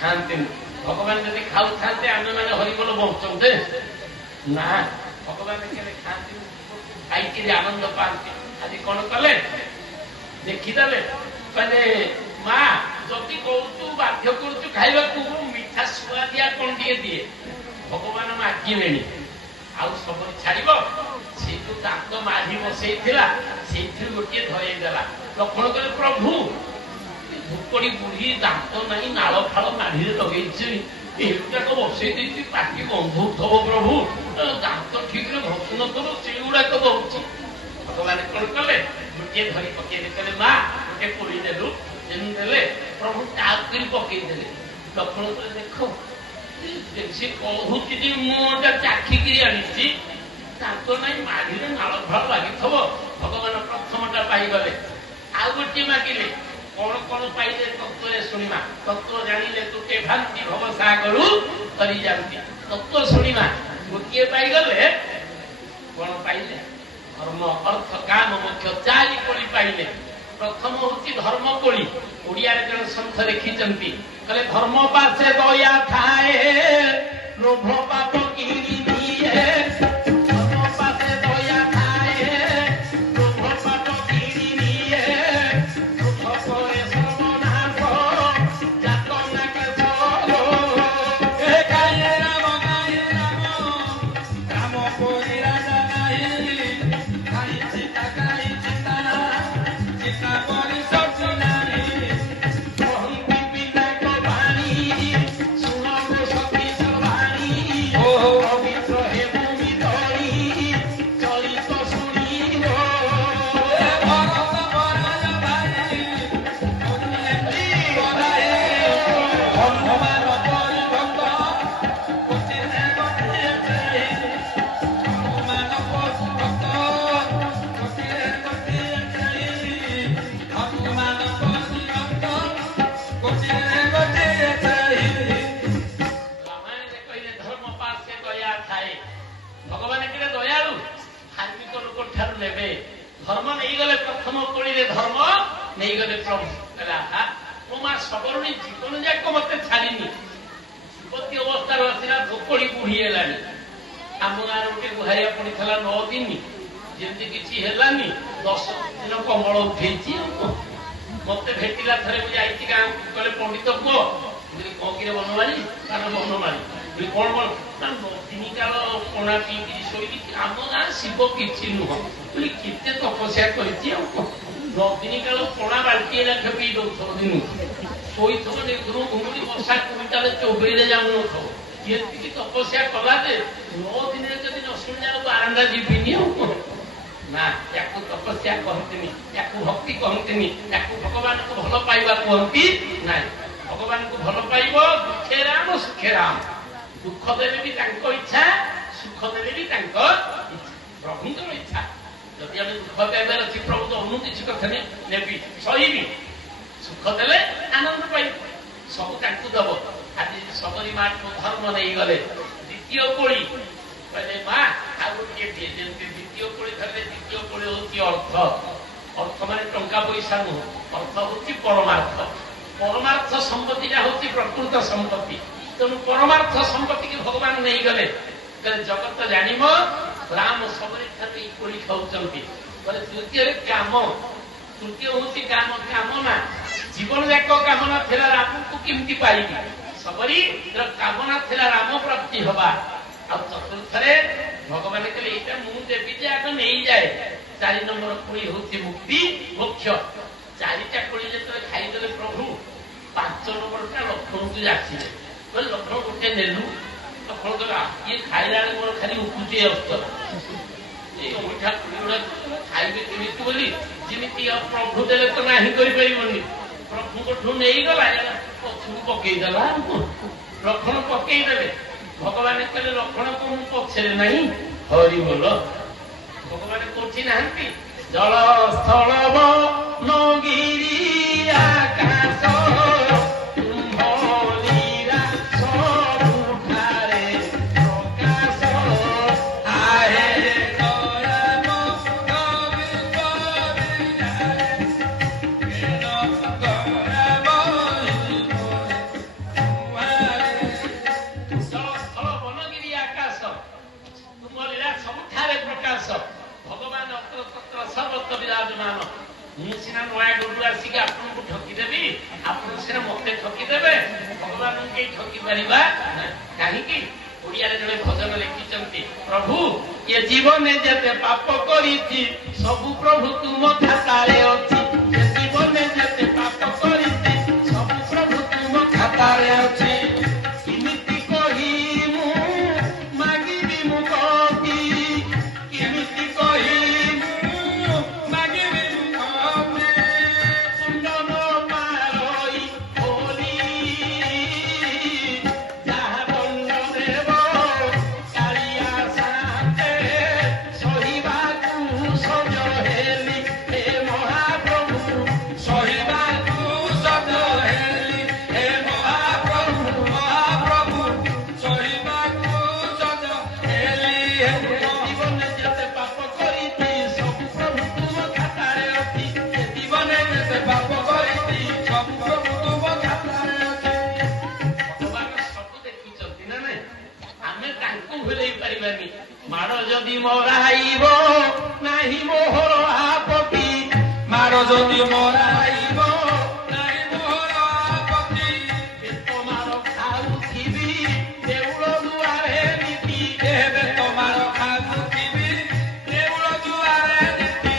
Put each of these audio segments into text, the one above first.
खाते भगवान जब खाऊ था आम मैंने हरिबोल बचते ना भगवान के खाते खाई आनंद पाते आज कौन कले देखीदे कहले माँ जदि कहूँ बाध्य करुचु खाइबा मीठा सुआदिया कौन टे दिए भगवान मागिले आउ सब छाड़ से जो दांत माढ़ी बसई से गोटे धरेदेला लक्ष्मण कहले प्रभु भुकड़ी बुढ़ी दांत नहीं नाल फाल माढ़ी लगे एगुड़ाक बसई देती पाटी गंधु थव प्रभु दांत ठीक घसु नथब से गुड़ाक दौर भगवान कौन कले गोटे धरी पकईदे कहले माँ गोटे पोड़ी देलु देले प्रभु टाकरी पकईदे लक्ष्मण कहले देख से कहूँ मुझे चाखिकी आनी दांत नहीं माढ़ी नाल फाल लगी भगवान प्रथमटा पाईगले आउ गोटे मागिले कौन कौन पाइले तत्व शुणा तत्व जानिले तुटे भांति भव सागरू तरी जाती तत्व शुणा गोटे पाईगले कौन पाइले धर्म अर्थ काम मुख्य चारि कोड़ी पाइले प्रथम हूँ धर्म कोड़ी ओडिया जन सन्थ लिखिंट कहले धर्म पासे दया थाए लोभ पाप किणी दिए धर्म पासे दया थाए लोभ पाप किणी दिए दुख करे सर्वनाश जात नाके सरो ए गाये राम राम कोई राजा गाये गाई सीता सीता कोरी सची नारी कहंती पिता को वाणी सुनो गो सखी सर्वाणी पवित्र हे भूमि धरी चलित शुणिब भरत बराय भाई बराए हनुमान परिभक्त कोटिने कोटे हनुमान परिभक्त कोटिने कोटे हनुमान परिभक्त कोटिने कोटे धर्म पासे दया थाए भगवान के दयालु धार्मिक लोक ठार ने धर्म नहीं गले प्रथम कोड़ी धर्म नहीं गले प्रभु मो माँ सबरुणी जीवन जाक मत छाड़ी युवती अवस्था आसला धोकड़ी बुढ़ी है आम गाँव गोटे गुहारिया पड़ा 9 दिन जमी किसी है 10 दिन कमल उठे मत भेटिला थे मुझे गाँव कहे पंडित पुओ कौन कि बनमाणी कारण बनमाणी कौन बन 9 दिन काल पणा पी शोई आम गाँव शिव किसी नुह केते तपस्या कर 9 दिन काल पणा बाल्टी लाख पी दौ दिन शोई निर्धुम घुमुड़ी बसा कुमिटाल चौबई जाऊन ये तपस्या कला 9 दिन जब न शुणा बारंडा जीविनी ना या तपस्या कहते या भक्ति कहते या भगवान को भल पाइबा कहती ना भगवान को भल पाइब दुखे राम सुखे राम दुख देवे भी इच्छा सुख देवे भी इच्छा प्रभुंर इच्छा जदि आम दुख पाइबार अच्छी प्रभु तो अनु किसी कथा नेबी सही सुख देले आनंद पाइ सब दब आज सबरी माँ धर्म नहीं गले द्वितीय कोड़ी कहले माँ आ गोटे द्वितीय कोड़ी धरले द्वितीय कोड़ी हूँ अर्थ मान टंका पैसा नुह अर्थ हूँ परमार्थ परमार्थ संपत्ति हूँ प्रकृत संपत्ति तेणु परमार्थ संपत्ति की भगवान नहीं गले जगत जान राम सबरी ठार कोड़ी खाऊँ तृतीय काम तृतीय हूँ काम कामना जीवन जाक कामना थी राम को किमती पाइबी सबरी कामना थी राम प्राप्ति हवा चतुर्थ भगवान कहले ये मुझे देवी जे आग नहीं जाए 4 नंबर कोड़ी हूँ मुक्ति मोक्ष 4टा कोड़ी जो खाईदे प्रभु 5 नंबर लक्ष्मण को आसिले बोले लक्ष्मण गोटे नेलु लक्ष्मण कहला ये खाइला मोर खाली उठुचे अस्त मीठा कोड़ी गुड़ा खाइबे केमी बोली जमी प्रभु देले तो ना करनी प्रभु को नहीं गला पछू पकईदेला लक्ष्मण पकईदे भगवान कहले लक्ष्मण को मुझे पछरे नहीं हरि बोल भगवान कौन ना जल स्थल नगिरी आकाश तुम्भलीरा सबुठारे प्रकाश आहे करम कवि कविरारे करम ଦେଖିପାରିବା କାହିଁକି? ଓଡ଼ିଆରେ ଜଣେ ଭଜନ ଲେଖିଛନ୍ତି, ପ୍ରଭୁ ଏ ଜୀବନେ ଯେତେ ପାପ କରିଛି ସବୁ ପ୍ରଭୁ ତୁମ ଖାତାରେ ଅଛି। ଏ ଜୀବନେ ଯେତେ ପାପ କରିଛି ସବୁ ପ୍ରଭୁ ତୁମ ଖାତାରେ ଅଛି। କେମିତି କହି ମୁଁ ମାଗିବି ମୁଁ କବି, କେମିତି କହି ମୁଁ ମାଗିବି ମୁଁ କବି। ସୁନ୍ଦର ମାରଇ ହୋଲି ଯାହା ଦଣ୍ଡ ଦେବ କାଳିଆ ସାଥେ ସହିବାକୁ ସଜ ହେଲି ହେ ମହାପ୍ରଭୁ, ସହିବାକୁ ସଜ ହେଲି ହେ ମହାପ୍ରଭୁ, ମହାପ୍ରଭୁ ସହିବାକୁ ସଜ ହେଲି ହେ ଜୀବନେ ଯେତେ ପାପ କରିଛି ସବୁ ପ୍ରଭୁ ତୁମ ଖାତାରେ ଅଛି। ଏ ଜୀବନେ ଯେତେ ପାପ କରିଛି ସବୁ ପ୍ରଭୁ ତୁମ ଖାତାରେ ଅଛି। ଭଗବାନ ସବୁ ଦେଖିଛନ୍ତି ନା ନାଇଁ? ଆମେ ତାଙ୍କୁ ଭୁଲେଇ ପାରିବାନି। ମାଡ଼ ଯଦି ମରାଇବ ନାହିଁ ମୋହର ଆପତ୍ତି, ମାଡ଼ ଯଦି ମରାଇବ ନାହିଁ ମୋହର ଆପତ୍ତି। ବେତ ମାଡ଼ ଖାଉଥିବି ଦେଉଳ ଦୁଆରେ ନୀତି, ବେତ ମାଡ଼ ଖାଉଥିବି ଦେଉଳ ଦୁଆରେ ନୀତି।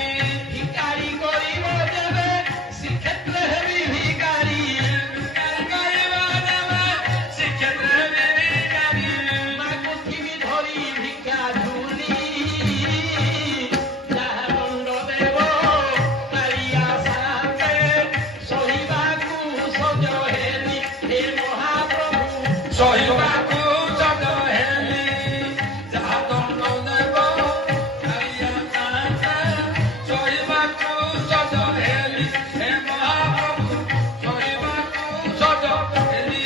ଭିକାରୀ କରିବ ଯେବେ ଶ୍ରୀକ୍ଷେତ୍ରରେ ହେବି ଭିକାରୀ, ଭିକାରୀ କରିବ ଯେବେ ଶ୍ରୀକ୍ଷେତ୍ରରେ ହେବି ଭିକାରୀ। ମାଗୁଥିବି ଧରି ଭିକ୍ଷା ଝୁଲି ଯାହା ଦଣ୍ଡ ଦେବ କାଳିଆ ସାଥେ ସହିବାକୁ ସଜ ହେଲି ହେ ମହାପ୍ରଭୁ, ସହିବାକୁ ସଜ ହେଲି ଯାହା ଦଣ୍ଡ ଦେବ କାଳିଆ ସାଥେ ସହିବାକୁ ସଜ ହେଲି ହେ ମହାପ୍ରଭୁ, ସହିବାକୁ ସଜ ହେଲି।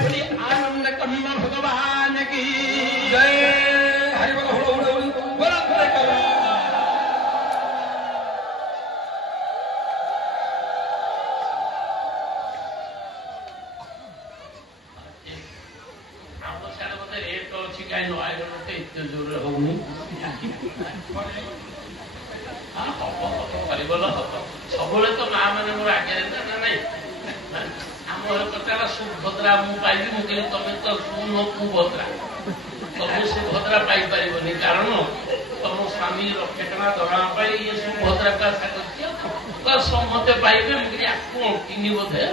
बोली आनंद कन्न भगवान की जय। हरि बोल बोल बोल बोल बोल करो। ଆମ ସିଆଡ଼େ ବୋଧେ ରେଟ୍ ଅଛି କାହିଁ ନୟାଗଡ଼ରେ ଏତେ ଜୋରରେ ହଉନି। ହବ ହରିବଲ ହବ। ସବୁବେଳେ ତ ମା ମାନେ ମୋର ଆଗରେ ନା ନାଇଁ। ଆମ ଘର କଥା ସୁଭଦ୍ରା ମୁଁ ପାଇବି, ମୁଁ କହିଲି ତମେ ତ ସୁନ କୁଭଦ୍ରା, ତମେ ସୁଭଦ୍ରା ପାଇପାରିବନି କାରଣ ତମ ସ୍ୱାମୀ ଲକ୍ଷେ ଟଙ୍କା ଦରମା ପାଇ ଇଏ ସୁଭଦ୍ରା କାହା ସାଙ୍ଗରେ ସମସ୍ତେ ପାଇବେ। ମୁଁ କହିଲି ଆକୁ ଅଣ୍ଟିନି ବୋଧେ।